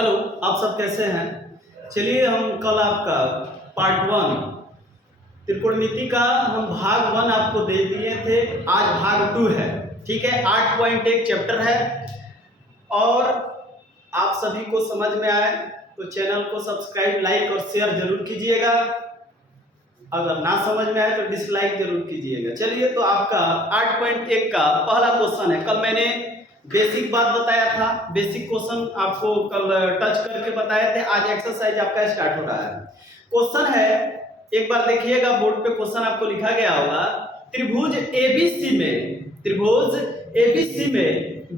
Hello, आप सब कैसे हैं। चलिए हम कल आपका पार्ट 1 त्रिकोणमिति का हम भाग 1 आपको दे दिए थे। आज भाग 2 है। ठीक है, 8.1 चैप्टर है और आप सभी को समझ में आए तो चैनल को सब्सक्राइब, लाइक और शेयर जरूर कीजिएगा। अगर ना समझ में आए तो डिसलाइक जरूर कीजिएगा। चलिए, तो आपका 8.1 का पहला क्वेश्चन है। कल मैंने बेसिक बात बताया था, बेसिक क्वेश्चन आपको कल टच करके बताए थे। आज एक्सरसाइज आपका स्टार्ट हो रहा है। क्वेश्चन है, एक बार देखिएगा बोर्ड पे क्वेश्चन आपको लिखा गया होगा। त्रिभुज एबीसी में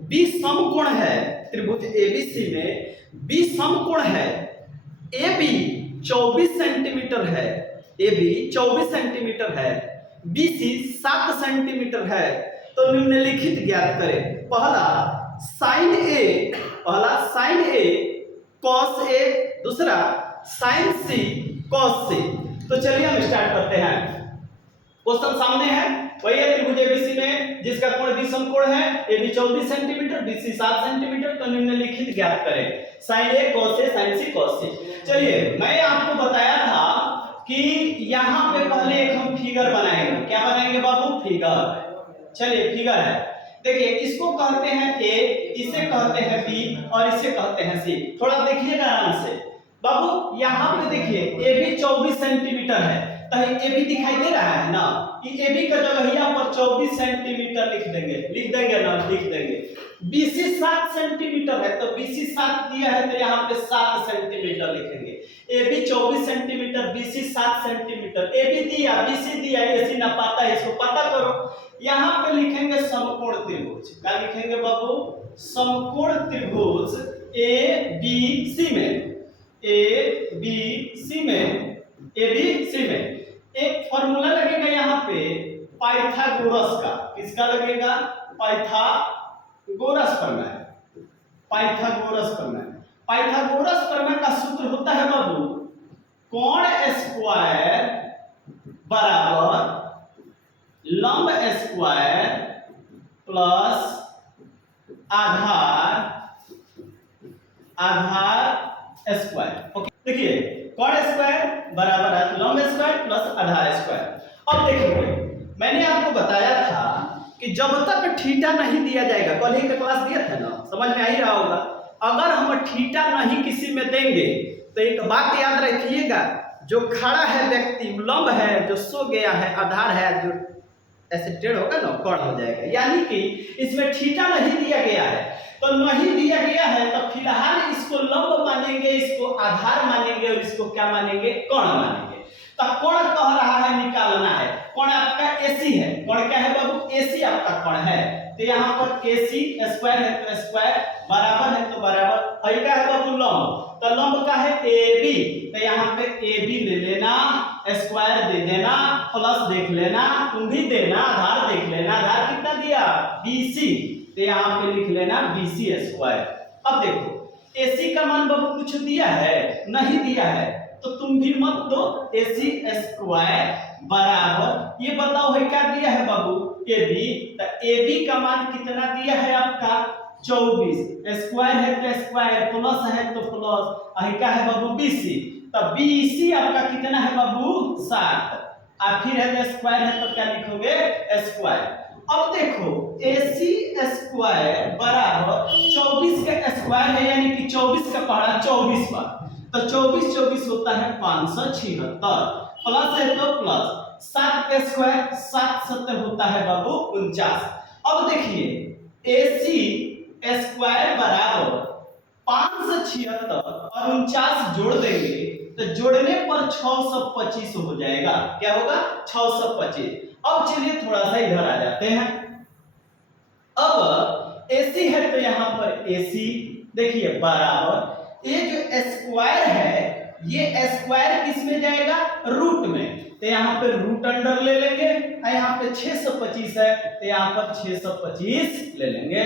बी समकोण है। त्रिभुज एबीसी में बी समकोण है। AB 24 सेंटीमीटर है, AB 24 सेंटीमीटर है, BC 7 सेंटीमीटर है। तो निम्नलिखित ज्ञात करें। पहला साइन ए कॉस ए, दूसरा साइन सी कॉस सी। तो चलिए हम स्टार्ट करते हैं। क्वेश्चन सामने है, वही है त्रिभुज एबीसी में जिसका कोण बी समकोण है। AB 24 centimetre, BC 7 centimetre. तो निम्नलिखित ज्ञात करें। Sign A cos A, sign C cos सी। चलिए, मैं आपको बताया था कि यहां पे पहले एक हम फिगर बनाएंगे। क्या बनाएंगे बाबू? फिगर। चलिए, फिगर है। देखिए, इसको कहते हैं ए, इसे कहते हैं बी और इसे कहते हैं सी। थोड़ा देखिएगा आराम से बाबू। यहाँ पे देखिए AB 24 सेंटीमीटर है, तो ए बी दिखाई दे रहा है ना। ये ए बी का जगह यहाँ पर 24 सेंटीमीटर लिख देंगे ना, लिख देंगे। BC 7 सेंटीमीटर है, तो BC 7 दिया है तो यहाँ पे 7 सेंटीमीटर लिखेंगे। AB 24 centimetre, BC 7 centimetre. AB दिया, BC दिया, AC ना पाता है, इसको पता करो। यहाँ पे लिखेंगे समकोण त्रिभुज। क्या लिखेंगे बाबू? समकोण त्रिभुज ABC में एक फॉर्मूला लगेगा यहाँ पे पाइथागोरस का। किसका लगेगा? पाइथागोरस प्रमेय का सूत्र होता है बाबू, कोण स्क्वायर बराबर लंब स्क्वायर प्लस आधार स्क्वायर। ओके, देखिए कोण स्क्वायर बराबर है लंब स्क्वायर प्लस आधार स्क्वायर। अब देखिए, मैंने आपको बताया था कि जब तक थीटा नहीं दिया जाएगा, कल ही का क्लास दिया था ना, समझ में आ ही रहा होगा। अगर हम थीटा नहीं किसी में देंगे तो एक बात याद रखिएगा, जो खड़ा है व्यक्ति लंब है, जो सो गया है आधार है, जो ऐसे टेढ़ होगा ना, कोण हो जाएगा। यानी कि इसमें थीटा नहीं दिया गया है, तो नहीं दिया गया है तो फिलहाल इसको लंब मानेंगे, इसको आधार मानेंगे और इसको क्या मानेंगे? कोण मानेंगे। तो कोण कह रहा है निकालना है। कोण आपका AC है। कोण क्या है बाबू? AC आपका कोण है। तो यहाँ पर AC स्क्वायर है तो स्क्वायर, बराबर है तो बराबर। और क्या है बाबू? लंब। तो लंब का है AB, तो यहाँ पे AB ले लेना, स्क्वायर दे देना, प्लस देख लेना, तुम भी देना, आधार देख लेना। आधार कितना दिया? BC, तो यहाँ पे लिख लेना BC स्क्वायर। अब देखो, AC का मान बाबू कुछ दिया है? नहीं दिया है, तो तुम भी मत दो। AC स्क्वायर बराबर, ये बताओ है क्या दिया है बाबू? AB। तो AB का मान कितना दिया है आपका? 24। स्क्वायर है तो स्क्वायर, प्लस है तो प्लस, और क्या है बाबू? BC। तो BC आपका कितना है बाबू? 7। और फिर है स्क्वायर है तो क्या लिखोगे? स्क्वायर। अब देखो, AC स्क्वायर बराबर 24 का स्क्वायर है, यानी कि 24 का पहाड़ा 24 बार, तो 24 होता है 576, प्लस है तो प्लस, 7 का स्क्वायर 7 7 होता है बाबू 49। अब देखिए AC स्क्वायर बराबर 576 और 49 जोड़ देंगे तो जोड़ने पर 625 हो जाएगा। क्या होगा? 625। अब चलिए थोड़ा सा इधर आ जाते हैं। अब AC है तो यहाँ पर AC देखिए बराबर, ये जो स्क्वायर है ये स्क्वायर किस में जाएगा? रूट में। तो यहाँ पे रूट अंडर ले लेंगे, यहाँ पे 625 है तो यहाँ पर 625 ले लेंगे,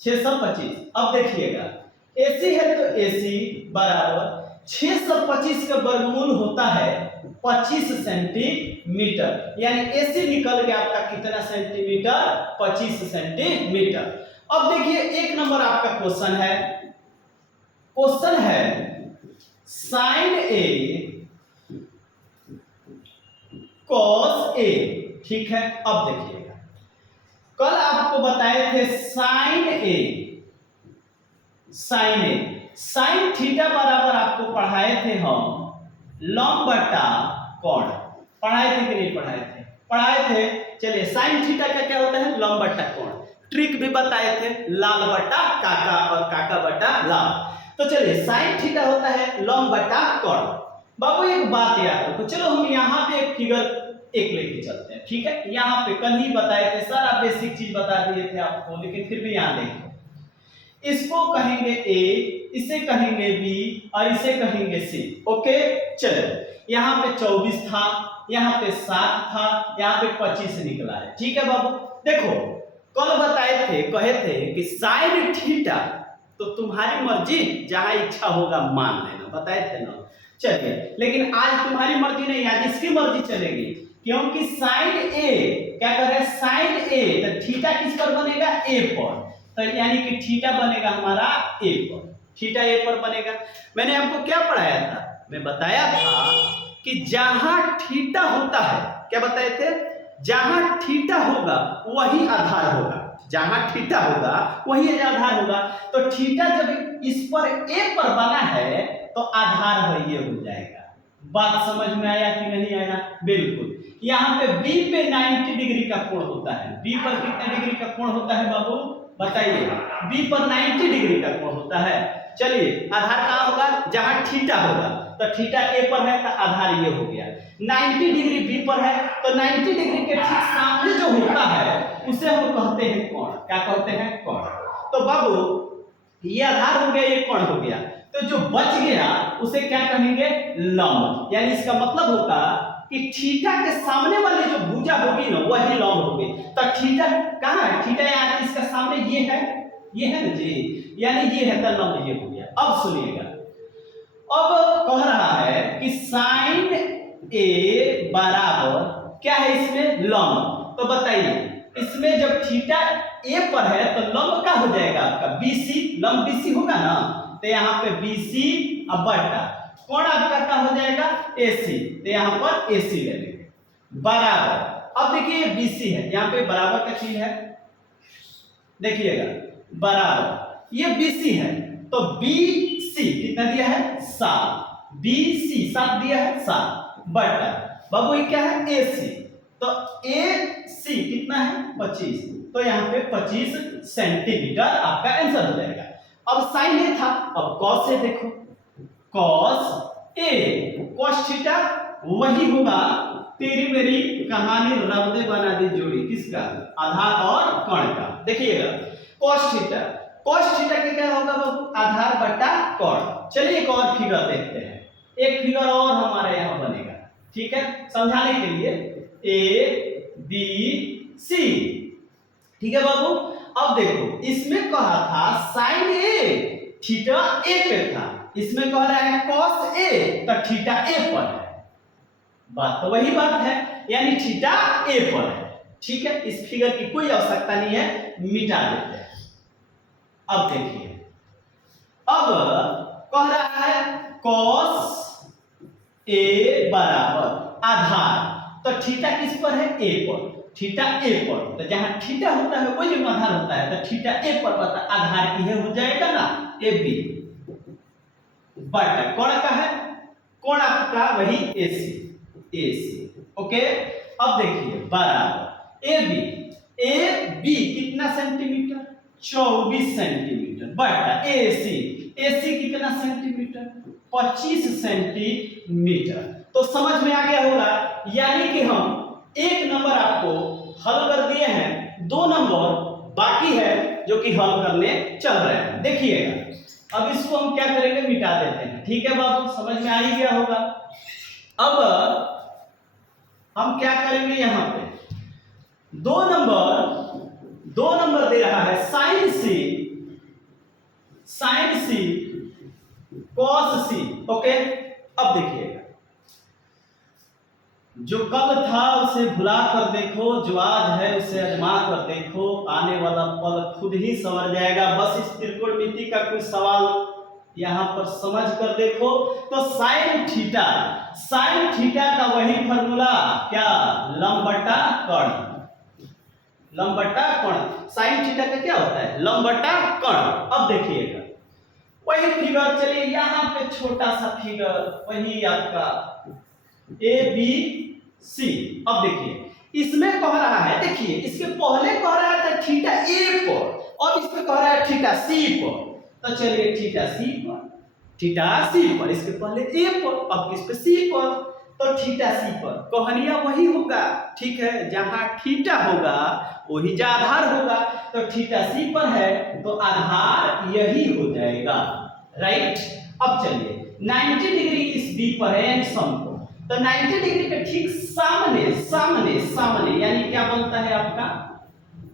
625। अब देखिएगा AC है तो AC बराबर 625 का वर्गमूल होता है 25 सेंटीमीटर, यानी AC निकल गया आपका कितना सेंटीमीटर? 25 सेंटीमीटर। अब देखिए एक नंबर आपका क्वेश्चन है, क्वेश्चन है साइन ए कॉस ए, ठीक है। अब देखिएगा, कल आपको बताए थे साइन ए, साइन थीटा बराबर आपको पढ़ाए थे हम लंब बटा कोण। पढ़ाए थे कि नहीं पढ़ाए थे? पढ़ाए थे। चलिए, साइन थीटा का क्या होता है? लंब बटा कोण। ट्रिक भी बताए थे, लाल बटा काका और काका बटा लाल। तो चलिए, साइन थीटा होता है लंब बटा कोण। बाबू एक बात याद रखो, चलो हम यहाँ पे एक फिगर एक लेके चलते हैं, ठीक है। यहाँ पे कल ही बताए थे, सारा बेसिक चीज बता दिए थे आपको, लेकिन फिर भी यहाँ देखो, इसको कहेंगे ए, इसे कहेंगे बी और इसे कहेंगे सी। ओके, चलो यहाँ पे 24 था, यहाँ पे 7 था, यहाँ पे 25 निकला है, ठीक है बाबू। देखो कल बताए थे, कहे थे कि साइन थीटा तो तुम्हारी मर्जी, जहां इच्छा होगा मान लेना, बताए थे ना। चलिए, लेकिन आज तुम्हारी मर्जी नहीं, आज इसकी मर्जी चलेगी, क्योंकि साइन ए क्या कर रहे हैं? साइन ए, तो थीटा किस पर बनेगा? ए पर। तो यानी कि थीटा बनेगा हमारा ए पर, थीटा ए पर बनेगा। मैंने आपको क्या पढ़ाया था? मैं बताया था कि जहां थीटा होता है, क्या बताए थे? जहां थीटा होगा वही आधार होगा, जहां थीटा होगा वही आधार होगा। तो थीटा जब इस पर ए पर बना है तो आधार ये हो जाएगा। बात समझ में आया कि नहीं आया? बिल्कुल। यहाँ पे बी पे 90 डिग्री का कोण होता है। बी पर कितने डिग्री का कोण होता है बाबू? बताइए। बी पर 90 डिग्री का कोण होता है। चलिए, आधार कहाँ होगा? जहां थीटा होगा। तो थीटा ए पर है तो आधार ये हो गया। 90 डिग्री बी पर है तो 90 डिग्री के ठीक सामने जो होता है उसे हम कहते हैं कोण। क्या कहते हैं? कोण। तो बाबू ये आधार हो गया, ये कोण हो गया, तो जो बच गया उसे क्या कहेंगे? लंब। यानी इसका मतलब होगा कि थीटा के सामने वाली जो भुजा होगी ना वही लंब होगी। तो थीटा कहाँ है? थीटा यहाँ इसका सामने ये है ना जी, यानी ये है तो लंब ये हो गया। अब सुनिएगा, अब कह रहा है कि साइन ए बराबर क्या है इसमें? लंब। तो बताइए, इसमें जब थीटा ए पर है तो लंब क्या हो जाएगा आपका? बीसी। लंब बीसी होगा ना, तो यहाँ पे बीसी अब बटा कोण आपका क्या हो जाएगा? एसी। तो यहाँ पर एसी ले लेंगे बराबर। अब देखिए बीसी है, यहाँ पे बराबर का चीज है, देखिएगा बराबर, ये बीसी है तो बीसी कितना दिया है? 7। बीसी 7 दिया है, 7 बटा बाबू ये क्या है? एसी। तो एसी कितना है? 25। तो यहाँ पे 25 सेंटीमीटर आपका आंसर हो जाएगा। अब साइन ए था, अब कॉस ए देखो, कॉस ए, कॉस थीटा वही होगा। तेरी मेरी कहानी रब ने बना दी जोड़ी, किसका? आधार और कोण का। देखिएगा कॉस थीटा, कॉस थीटा के क्या होगा बाबू? आधार बटा कोण। चलिए एक और फिगर देखते हैं, एक फिगर और हमारे यहाँ बनेगा, ठीक है, समझाने के लिए। ए बी सी, ठीक है बाबू। अब देखो, इसमें कहा था साइन ए, थीटा ए पे था, इसमें कह रहा है कॉस ए, तो थीटा ए पर है। बात तो वही बात है, यानी थीटा ए पर है, ठीक है। इस फिगर की कोई आवश्यकता नहीं है, मिटा देते हैं। अब देखिए, अब कह रहा है कॉस ए बराबर आधार, तो थीटा किस पर है? ए पर। थीटा ए पर, तो जहां थीटा होता है वही आधार होता है, तो थीटा ए पर बता आधार ये हो जाएगा ना, ए बी बटा कोण का है, कोण आपका वही एसी, एसी। ओके, अब देखिए बराबर ए बी कितना सेंटीमीटर? 24 सेंटीमीटर बटा एसी, एसी कितना सेंटीमीटर? 25 सेंटीमीटर। तो समझ में आ गया होगा, यानी कि हम एक नंबर आपको हल कर दिए हैं, 2 नंबर बाकी है जो कि हल करने चल रहे हैं। देखिएगा, अब इसको हम क्या करेंगे? मिटा देते हैं, ठीक है बाबू, समझ में आ ही गया होगा। अब हम क्या करेंगे? यहाँ पे 2 नंबर दे रहा है साइन सी कॉस सी। ओके, अब देखिएगा, जो कल था उसे भुला कर देखो, जो आज है उसे आजमा कर देखो, आने वाला पल खुद ही संवर जाएगा। बस इस त्रिकोणमिति का कुछ सवाल यहां पर समझ कर देखो तो साइन थीटा का वही फॉर्मूला क्या, लंब बटा कर्ण। लंब बटा कर्ण, साइन थीटा का क्या होता है, लंब बटा कर्ण। अब देखिएगा वही फिगर, चलिए यहां पे छोटा सा फिगर, वही आपका ए बी सी। अब देखिए इसमें कह रहा है, देखिए इसके पहले कह रहा था थीटा ए पर, और इसमें कह रहा है थीटा सी पर। तो चलिए थीटा सी पर, इसके पहले ए पर, अब किस पे, सी पर। तो थीटा सी पर कहनिया वही होगा, ठीक है, जहां थीटा होगा वही जा आधार होगा। तो थीटा सी पर है तो आधार यही हो जाएगा, राइट। अब चलिए 90 डिग्री इस बी पर है यानी समकोण, तो 90 डिग्री के ठीक सामने यानी क्या बनता है आपका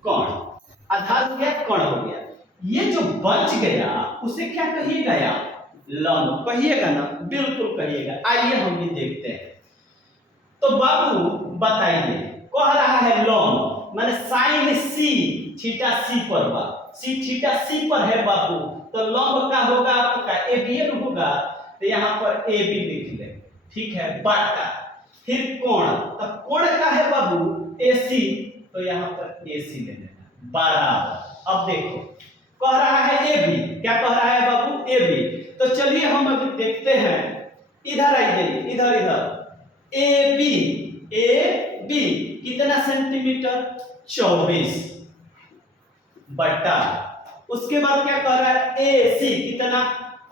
कोण। आधार हो गया, कोण हो गया। ये जो बच गया उसे क्या कहिएगा यार, लंब कहिएगा ना, बिल्कुल कहिएगा। आइए हम भी देखते हैं। तो बाबू बताइए, कह रहा है लंब माने साइन सी थीटा सी पर बा, सी थीटा सी पर है बाबू, तो लंब का होगा आपका ए बी होगा। तो यहाँ पर ए बी लिख ले, ठीक है, बटा फिर कोण, तो कोण का है बाबू ए सी, तो यहाँ पर ए सी ले लेना बराबर। अब देखो कह रहा है ए बी, क्या कह रहा है बाबू, ए बी। तो चलिए हम अभी देखते हैं, इधर आइए, इधर ए बी कितना सेंटीमीटर, 24 बटा, उसके बाद क्या कह रहा है ए सी कितना,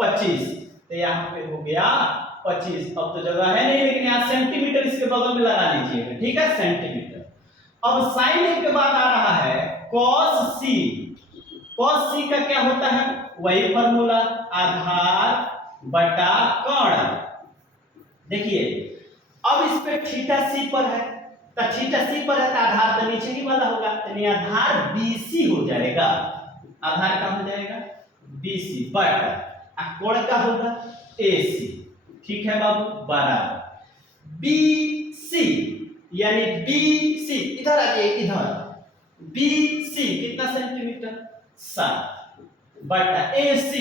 25। तो यहाँ पे हो गया 25। अब तो जगह है नहीं, लेकिन यहाँ सेंटीमीटर इसके बगल में लगा लीजिएगा, ठीक है, सेंटीमीटर। अब साइन ए के बाद आ रहा है कॉस सी। कॉस सी का क्या होता है, वही फॉर्मूला, आधार बटा कोण। देखिए अब इस पे थीटा सी पर है, तो थीटा सी पर है तो आधार तो नीचे ही वाला होगा, यानी आधार BC हो जाएगा। आधार का हो जाएगा BC बटा कोण का होगा AC, ठीक है बाबू, बराबर BC यानी BC, इधर आ जाइए, इधर BC कितना सेंटीमीटर, 7 बटा AC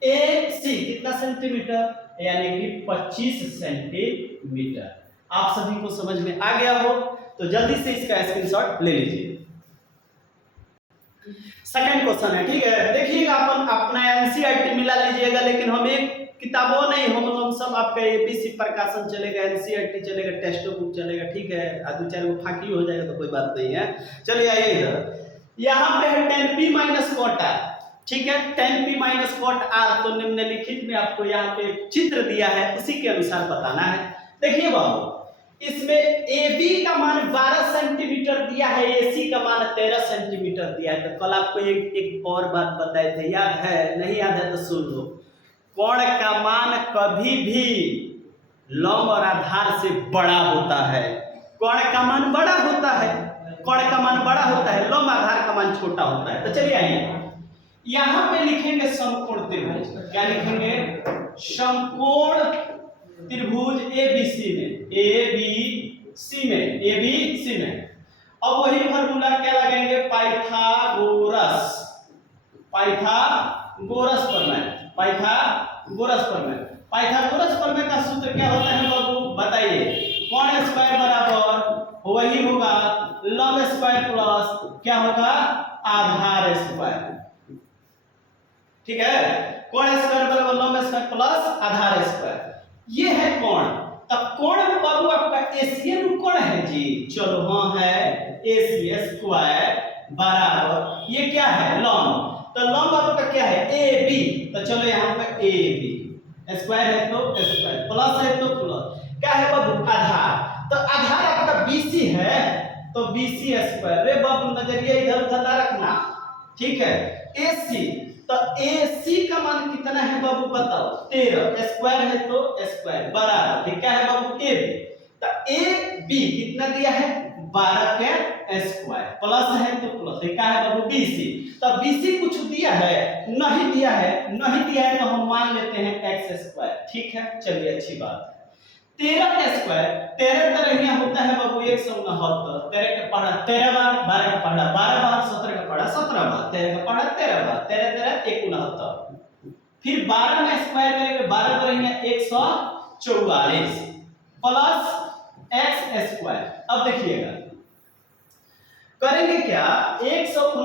कितना सेंटीमीटर, यानी कि 25 सेंटीमीटर। आप सभी को समझ में आ गया हो तो जल्दी से इसका स्क्रीनशॉट ले लीजिए। सेकंड क्वेश्चन है, ठीक है, देखिएगा अपन अपना एनसीईआरटी मिला लीजिएगा, लेकिन हम एक किताबों नहीं, हम सब आपका एबीसी प्रकाशन चलेगा, एनसीईआरटी चलेगा, टेक्स्ट बुक चलेगा, ठीक है, दो चार वो फाकी हो जाएगा तो कोई बात नहीं है। चलिए आइए इधर, यहाँ पे है 10p माइनस कॉट r, ठीक है, 10p माइनस कॉट r। तो निम्नलिखित में आपको यहाँ पे चित्र दिया है, उसी के अनुसार बताना है। देखिए बाबू, इसमें AB का मान 12 सेंटीमीटर दिया है, AC का मान 13 सेंटीमीटर दिया है। तो कल आपको एक और बात बताए थे, याद है, नहीं याद है तो सुन लो। कोण का मान कभी भी लंब और आधार से बड़ा होता है। कोण का मान बड़ा होता है, कोण का मान बड़ा होता है, लंब आधार का मान छोटा होता है। तो चलिए आइए, यहां पे लिखेंगे समकोण त्रिभुज, क्या लिखेंगे, समकोण त्रिभुज ABC में। अब वही फॉर्मूला क्या लगाएंगे, पाइथागोरस प्रमेय का सूत्र क्या होता है बाबू, बताइए। कोण स्क्वायर बराबर वही होगा लंब स्क्वायर प्लस क्या होगा, आधार स्क्वायर, ठीक है, कोण स्क्वायर बराबर लंब स्क्वायर प्लस आधार स्क्वायर। ये है कोण। अब कोण बाबू आपका एसीएन कोण है जी, चलो हाँ है, एसी स्क्वायर बराबर ये क्या है, लंब। तो लंब आपका क्या है, AB। तो चलो यहाँ पे AB, स्क्वायर है तो स्क्वायर, प्लस है तो प्लस, क्या है बाबू, आधार। तो आधार आपका BC है तो BC स्क्वायर। रे बाबू नजरिया इधर उधर ना रखना, ठीक है। AC, तो AC का मान कितना है बाबू बताओ, 13, स्क्वायर है तो स्क्वायर बराबर क्या है बाबू, AB। तो AB कितना दिया है, 12 के स्क्वायर, प्लस है तो प्लस, क्या है बाबू BC। तो BC कुछ दिया है, नहीं दिया है तो हम मान लेते हैं x स्क्वायर, ठीक है। चलिए अच्छी बात है, 13 का स्क्वायर, 13 तरह होता है बाबू 169, 13 का पढ़ा 13 बार, 12 का पढ़ा 12 बार, 17 का पढ़ा 17 बार, 13 का पढ़ा 13 बार, 13 13 169, फिर 12 में स्क्वायर करेंगे, 12 करेंगे 144 प्लस एक्स स्क्वायर। अब देखिएगा करेंगे क्या, 169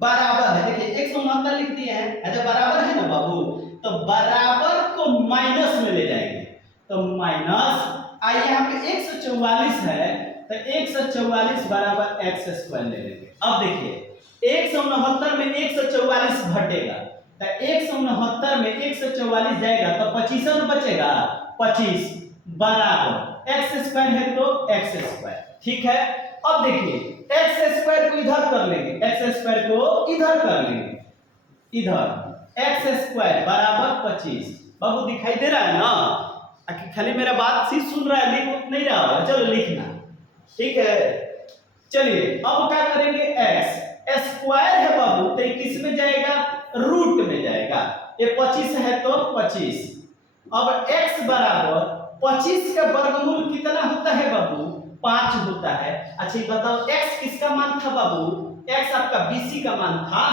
बराबर है, देखिए 169 लिख दिए हैं, अच्छा बराबर है ना बाबू, तो बराबर को माइनस में ले जाएंगे, तो माइनस आई यहाँ पे 144 है, तो 144 बराबर एक्स स्क्वायर ले लेंगे। अब देखिए 169 में 144 घटेगा, तो 169 में 144 जाएगा तो 25 बचेगा, 25 बराबर एक्स स्क्वायर है तो एक्स स्क्वायर, ठीक है। अब देखिए एक्स स्क्वायर को इधर कर लेंगे, एक्स स्क्वायर को इधर कर लेंगे, इधर एक्स स्क्वायर बराबर 25। बाबू दिखाई दे रहा है ना, खाली मेरा बात सी सुन रहा है, लिख नहीं रहा है, चलो लिखना, ठीक है। चलिए अब क्या करेंगे, एक्स स्क्वायर है बाबू, तो किस में जाएगा, रूट में जाएगा, ये 25 है तो 25। अब x बराबर 25 का वर्गमूल कितना होता है बाबू, 5 होता है। अच्छा ये बताओ x किसका मान था बाबू, x आपका BC का मान था,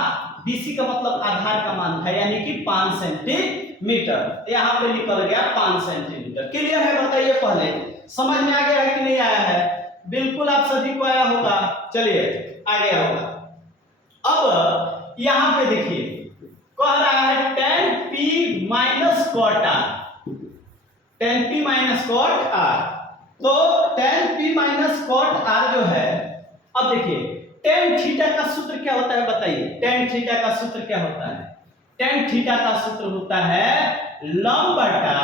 BC का मतलब आधार का मान था, यानी कि 5 सेंटीमीटर, यहाँ पे निकल गया 5 सेंटीमीटर। क्लियर है, बताइए पहले समझ में आ गया है कि नहीं आया है, बिल्कुल आप सभी को आया होगा, चलिए आ गया होगा। अब यहाँ पे देखिए कह रहा है tan p minus cot r, tan p minus cot r, तो tan p minus cot r जो है, अब देखिए tan थीटा का सूत्र क्या होता है बताइए, tan थीटा का सूत्र क्या होता है, tan थीटा का सूत्र होता है लंब बटा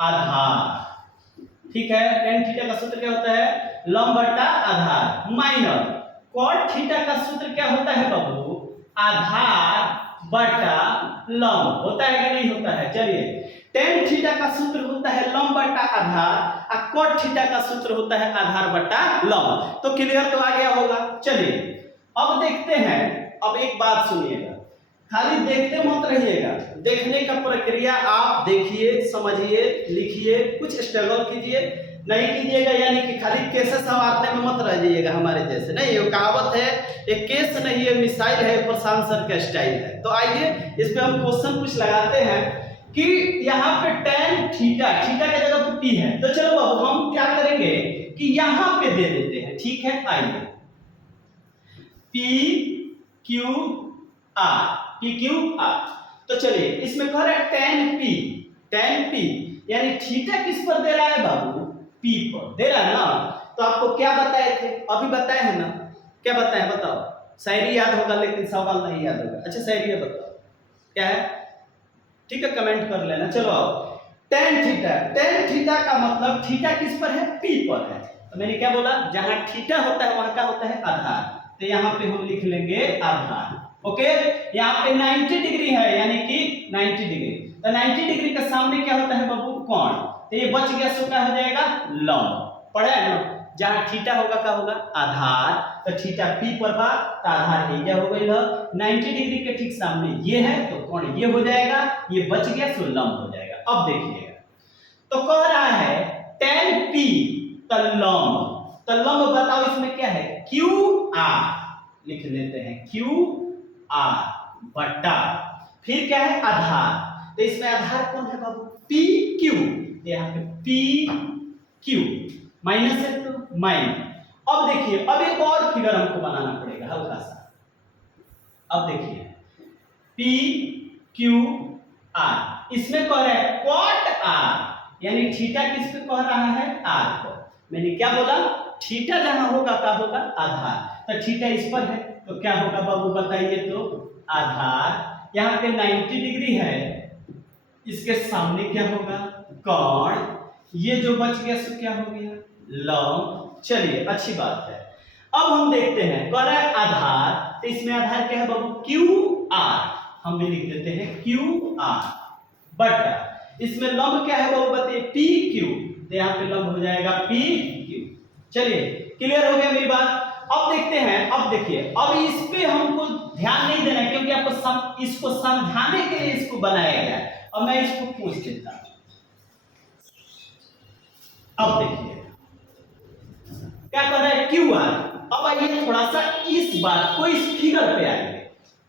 आधार, ठीक है। tan थीटा का सूत्र क्या होता है, लंब बटा आधार, माइनस cot थीटा का सूत्र क्या होता है बाबू, आधार बटा लंब, होता है कि नहीं होता है। चलिए tan थीटा का सूत्र होता है लंब बटा आधार और cot थीटा का सूत्र होता है आधार बटा लंब, तो क्लियर तो आ गया होगा। चलिए अब देखते हैं, अब एक बात सुनिएगा, खाली देखते मत रहिएगा, देखने का प्रक्रिया आप देखिए, समझिए, लिखिए, कुछ स्ट्रगल कीजिए, नहीं कीजिएगा यानी कि खाली केसेस संवारने में मत रह जाइएगा हमारे जैसे, नहीं ये कहावत है, एक केस नहीं है मिसाइल है, प्रशांत सर का स्टाइल है। तो आइए इस पे हम क्वेश्चन कुछ लगाते हैं कि यहाँ पे tan थीटा, थीटा की जगह पे p है, तो चलो बाबू हम क्या करेंगे कि यहाँ पे दे देते हैं, ठीक है। आइए p q r, तो चलिए इसमें कह रहा है tan p यानी थीटा किस पर दे रहा है बाबू, p पर दे रहा है ना। तो आपको क्या बताए थे, अभी बताए हैं ना, क्या बताए बताओ, शायरी याद होगा लेकिन सवाल नहीं याद होगा। अच्छा शायरी बताओ क्या है, ठीक है, कमेंट कर लेना। चलो आओ, tan थीटा का मतलब थीटा किस पर है, p पर है, तो मैंने क्या बोला, जहां थीटा होता है वहां क्या होता है, आधार, तो यहाँ पे हम लिख लेंगे आधार, ओके। यहाँ पे 90 डिग्री है यानी कि 90 डिग्री, तो 90 डिग्री के सामने क्या होता है बाबू, कोण, तो ये बच गया, सो क्या हो जाएगा, लंब, पढ़ा है ना, जहां थीटा होगा क्या होगा, आधार, तो थीटा p पर बा, तो आधार एरिया हो गई है, 90 डिग्री के ठीक सामने ये है तो कोण ये हो जाएगा, ये बच गया सो लंब हो जाएगा। अब देखिएगा तो कह रहा है tan p, तो लंब बताओ इसमें क्या है, q r, लिख लेते हैं q r बटा, फिर क्या है आधार, तो इसमें आधार कौन है बाबू, p q, यहाँ पे p q माइनस है तो माइनस। अब देखिए अब एक और फिगर हमको बनाना पड़ेगा हल्का सा, अब देखिए p q r, इसमें कह रहा है cot r, यानी थीटा किस पे कह रहा है, r पर, मैंने क्या बोला, थीटा जहां होगा क्या होगा, आधार, तो थीटा इस पर है तो क्या होगा बाबू बताइए, तो आधार, यहाँ पे 90 डिग्री है, इसके सामने क्या होगा, कोण, ये जो बच गया सो क्या हो गया, लंब। चलिए अच्छी बात है। अब हम देखते हैं, कह रहा है आधार, तो इसमें आधार क्या है बाबू, क्यू आर, हम भी लिख देते हैं क्यू आर बटा, इसमें लंब क्या है बाबू बताइए, पी क्यू, तो यहाँ पे लंब हो जाएगा पी क्यू। चलिए क्लियर हो गया मेरी बात। अब देखते हैं, अब देखिए अब इस पे हमको ध्यान नहीं देना है क्योंकि आपको इसको समझाने के लिए इसको बनाया गया है। अब मैं इसको पूछ देता हूं, अब देखिए क्या कर रहा है, क्यू आर। अब आइए थोड़ा सा इस बात को इस फिगर पे आएंगे,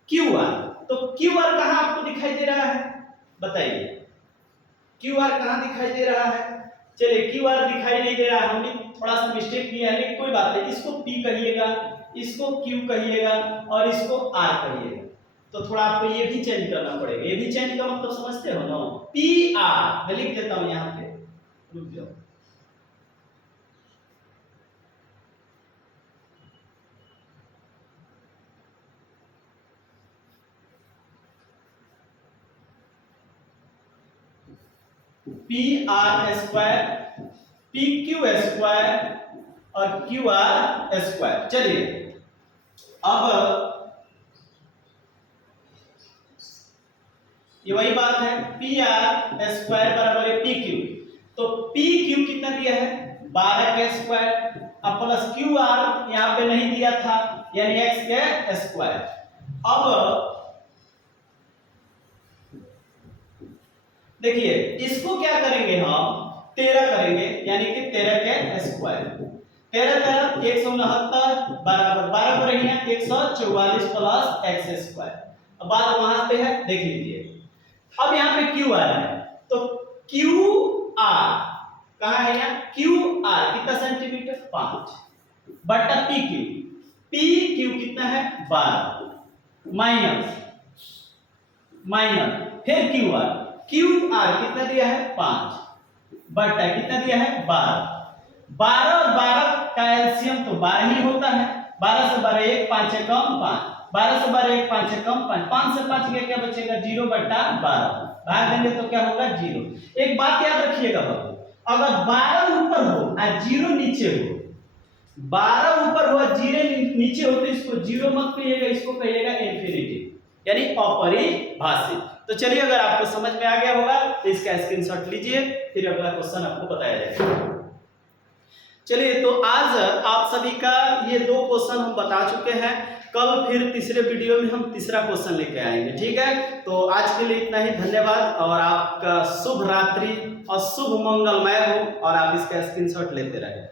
क्यू आर तो क्यू आर कहाँ आपको दिखाई दे रहा है, बताइए क्यू आर कहाँ दिखाई दे रहा है। चलिए क्यू आर दिखाई नहीं दे रहा है, हमने थोड़ा सा मिस्टेक किया है, कोई बात नहीं, इसको पी कहिएगा, इसको क्यू कहिएगा और इसको आर कहिएगा। तो थोड़ा आपको ये भी चेंज करना पड़ेगा, ये भी चेंज का मतलब समझते हो ना, पी आर मैं लिख देता हूं यहाँ पे, रुक जाओ। P R square, P Q square और क्यू आर स्क्वायर। चलिए अब ये वही बात है, पी आर स्क्वायर बराबर है पी क्यू। तो पी क्यू कितना दिया है 12 के स्क्वायर, अब प्लस क्यू आर यहाँ पे नहीं दिया था यानी x के स्क्वायर। अब देखिए इसको क्या करेंगे हम 13 करेंगे यानी कि 13 के स्क्वायर, 13 169 बराबर 12 पर है 144 प्लस x स्क्वायर। अब बात वहां पे है देख लीजिए, अब यहाँ पे क्यू आर है तो क्यू आर कहाँ है यहाँ, क्यू आर कितना सेंटीमीटर 5 बटा पी क्यू, पी क्यू कितना है 12 माइनस फिर क्यू आर, क्यू आर कितना दिया है 5 बटा कितना दिया है 12 और 12 का एलसीएम तो 12 ही होता है, 12 से 12 1 5 से कम 5, 12 से 12 1 5 से कम 5, 5 से 5 गया क्या बचेगा 0 बटा 12, भाग देंगे तो क्या होगा 0। एक बात याद रखिएगा बाबू, अगर 12 ऊपर हो और 0 नीचे हो, 12 ऊपर हो 0 नीचे हो तो इसको 0 मत कहिएगा, इसको कहिएगा इंफिनिटी यानी अपरिभाषित। तो चलिए अगर आपको समझ में आ गया होगा तो इसका स्क्रीनशॉट लीजिए, फिर अगला क्वेश्चन आपको बताया जाएगा। चलिए तो आज आप सभी का ये 2 क्वेश्चन हम बता चुके हैं, कल फिर तीसरे वीडियो में हम तीसरा क्वेश्चन लेके आएंगे, ठीक है। तो आज के लिए इतना ही, धन्यवाद और आपका शुभ रात्रि और शुभ मंगलमय हो और आप इसका स्क्रीनशॉट लेते रहें।